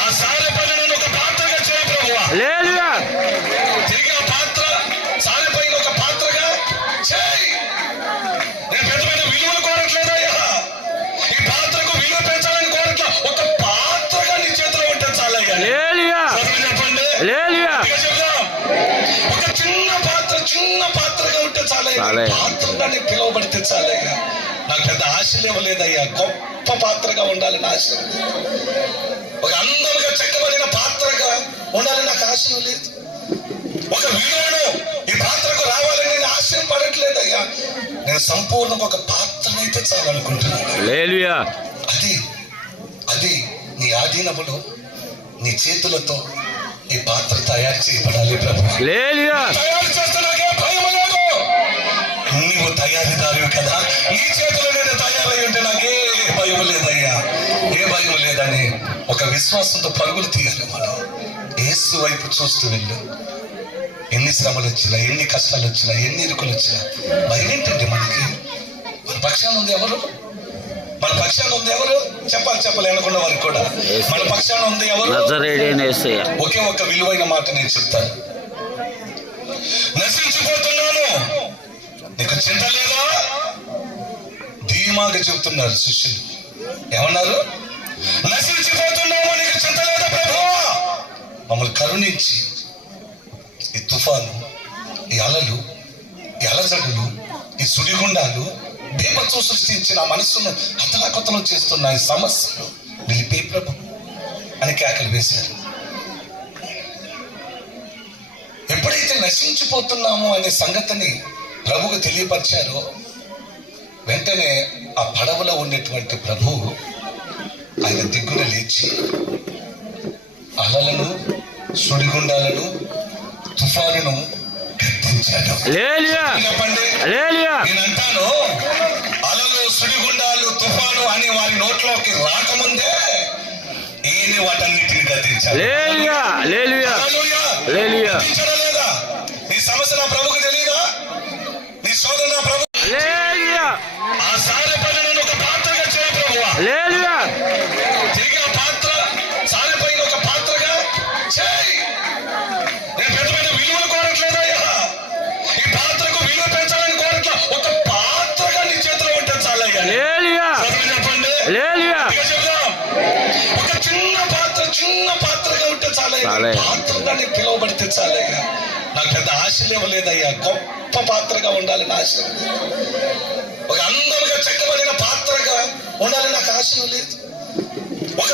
ఆ సారెపైన నన్ను ఒక పాత్రగా చేయి ప్రభువా. తిరిగి ఆ పాత్ర సారెపైన ఒక పాత్రగా చేయి. నేను పెద్దమైన విలువలు కోరట్లేదయ్యా. ఈ పాత్రకు విలువ పెంచాలని కోరట్లా. ఒక పాత్రగా నీ చేతిలో ఉంటే చాలయ్యా. చెప్పండి, చెప్దాం. ఒక చిన్న పాత్రగా ఉంటే చాలయ్యా. పాత్రగా నేను పిలువబడితే చాలయ్యా. నాకు పెద్ద ఆశలు ఇవ్వలేదయ్యా. గొప్ప పాత్రగా ఉండాలని ఆశ. ఒక అందంగా చెక్కబడిన పాత్రగా ఉండాలని నాకు ఆశ లేదు. ఒక విలువను ఈ పాత్రకు రావాలని నేను ఆశయం పడట్లేదయ్యా. నేను సంపూర్ణంగా ఒక పాత్ర అయితే చాలనుకుంటున్నాను. అది నీ ఆధీనములో నీ చేతులతో ఈ పాత్ర తయారు చేయబడాలి ప్రభు. తయారు చేస్తే నాకే భయం లేదు. నీవు తయారీదారు కదా. నీ చేతిలో నేను తయారై ఉంటే నాకే భయం లేదయ్యా. ఏ భయం లేదని ఒక విశ్వాసంతో పరుగులు తీయాలి. మనం యేసు వైపు చూస్తూ వెళ్ళు. ఎన్ని శ్రమలు వచ్చినా, ఎన్ని కష్టాలు వచ్చినా, ఎన్ని ఇరుకులు వచ్చినా భయం ఏంటండి మనకి? మన పక్షాన ఉంది ఎవరు? మన పక్షాన ఉంది ఎవరు? చెప్పాలి అనుకున్న వారికి కూడా మన పక్షాన ఉంది ఎవరు? ఒకే ఒక విలువైన మాట నేను చెప్తాను. నశించిపోతున్నాను, నీకు చింత లేదా? ధీమాగా చెబుతున్నారు శిష్యులు. ఏమన్నారు? నశించిపోతున్నాము, నీకు చింత లేదా ప్రభువా? మమ్మల్ని కరుణించి ఈ తుఫాను, ఈ అలలు, ఈ అలజడులు, ఈ సుడిగుండాలు, బీభత్సం సృష్టించిన మనస్సును హతలాకుతలం చేస్తున్న ఈ సమస్యలు నిలిపే ప్రభు అని కేకలు వేశారు. ఎప్పుడైతే నశించిపోతున్నాము అనే సంగతిని ప్రభుకు తెలియపరిచారో వెంటనే ఆ పడవలో ఉన్నటువంటి ప్రభు ఆయన దిగ్గున లేచి అలలను, సుడిగుండాలను, తుఫానును గద్దించాడు. చెప్పండి, నేనంటాను అలలు, సుడిగుండాలు, తుఫాను అని వారి నోట్లోకి రాకముందే ఈయన వాటన్నిటిని గద్దించాడు. లేదా? నీ సమస్య నా ప్రభుకు తెలియదా? నీ శోధన నా ప్రభు. ఆ సారెపైన నన్ను ఒక పాత్రగా చేయి ప్రభువా. తిరిగి ఆ పాత్ర సారెపైన ఒక పాత్రగా చేయి. నేను పెద్దమైన విలువలు కోరట్లేదయ్యా. ఈ పాత్రకు విలువ పెంచాలని కోరట్లా. ఒక పాత్రగా నీ చేతిలో ఉంటే చాలయ్యా. చెప్పండి, చెప్దాం. ఒక చిన్న పాత్రగా ఉంటే చాలయ్యా. పాత్రగా నేను పిలువబడితే చాలయ్యా. నాకు పెద్ద ఆశలు ఇవ్వలేదయ్యా. గొప్ప పాత్రగా ఉండాలని ఆశ. ఒక అందంగా చెక్కబడిన పాత్రగా ఉండాలని నాకు ఆశ లేదు. ఒక